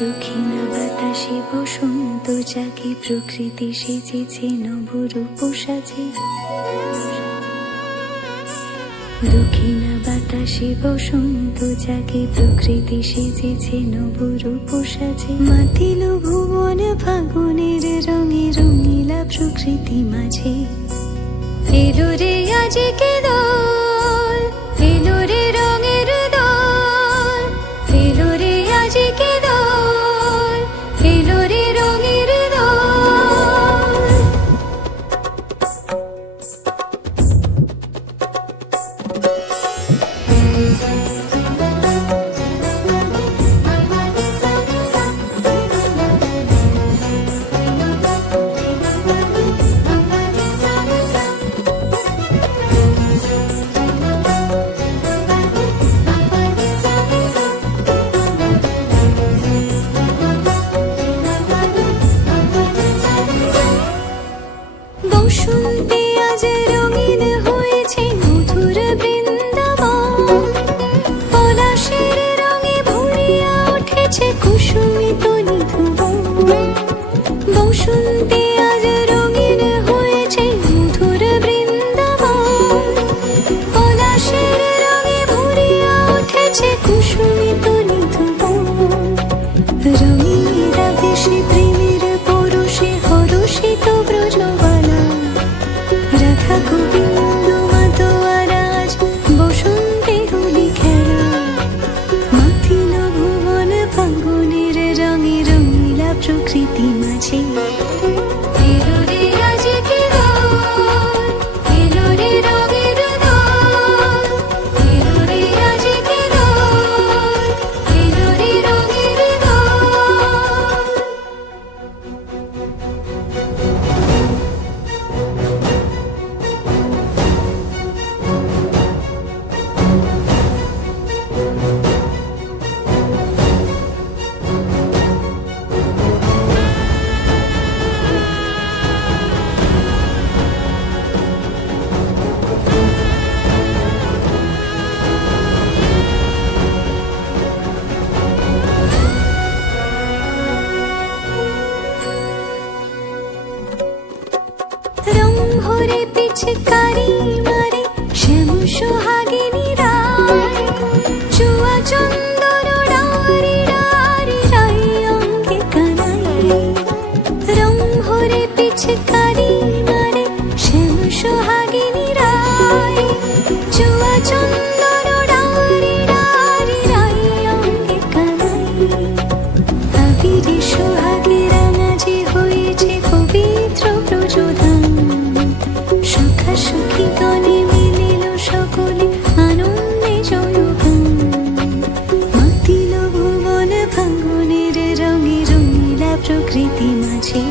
দক্ষিণা বাতাসে বসন্ত জাগে, প্রকৃতি সেজেছে নবরূপ সাজে। দক্ষিণা বাতাসে বসন্ত জাগে, প্রকৃতি সেজেছে নবরূপ সাজে। মাতিল ভুবন ফাগুনের রঙে, রঙিলা প্রকৃতি মাঝে। এলো রে আজকে দোল, এলো রে রঙের দোল, এলো রে আজকে দোল, এলো রে রঙের দোল। বসন্তে আজ রঙিন হয়েছে মধুর বৃন্দাবন, পলাশের রঙে ভরিয়া উঠেছে কুসুমিত নিধুবন। বসন্তে আজ রঙিন হয়েছে মধুর বৃন্দাবন, পলাশের রঙে ভরিয়া উঠেছে কুসুমিত নিধুবন। রঙিরা বেশি প্রেমের পরশে হরষিত ব্রজবালা, রাধা গোবিন্দ মাতোয়ারাজ বসন্তে হোলি খেলা। মাতিল ভুবন ফাগুনের রঙে, রঙিলা প্রকৃতি মাঝে। এলো রে আজকে দোল, এলো রে রঙের দোল, এলো রে আজকে দোল, এলো রে রঙের দোল। রং ভরে পিচকারি মারে শ্যাম সোহাগিনী রায়, চুয়া চন্দন ডারি ডারি রাই অঙ্গে কানাই। রং ভরে পিচকারি মারে শ্যাম সোহাগিনী রায়, চুয়া চন্দন ডারি ডারি রাই অঙ্গে কানাই। আবিরে সোহাগেরা মাঝে হয়েছে পবিত্র প্রযোদান, সখা সখী গণে মিলিল সকলে আনন্দে জয়গান। মাতিল ভুবন ফাগুনের রঙে, রঙিলা প্রকৃতি মাঝে।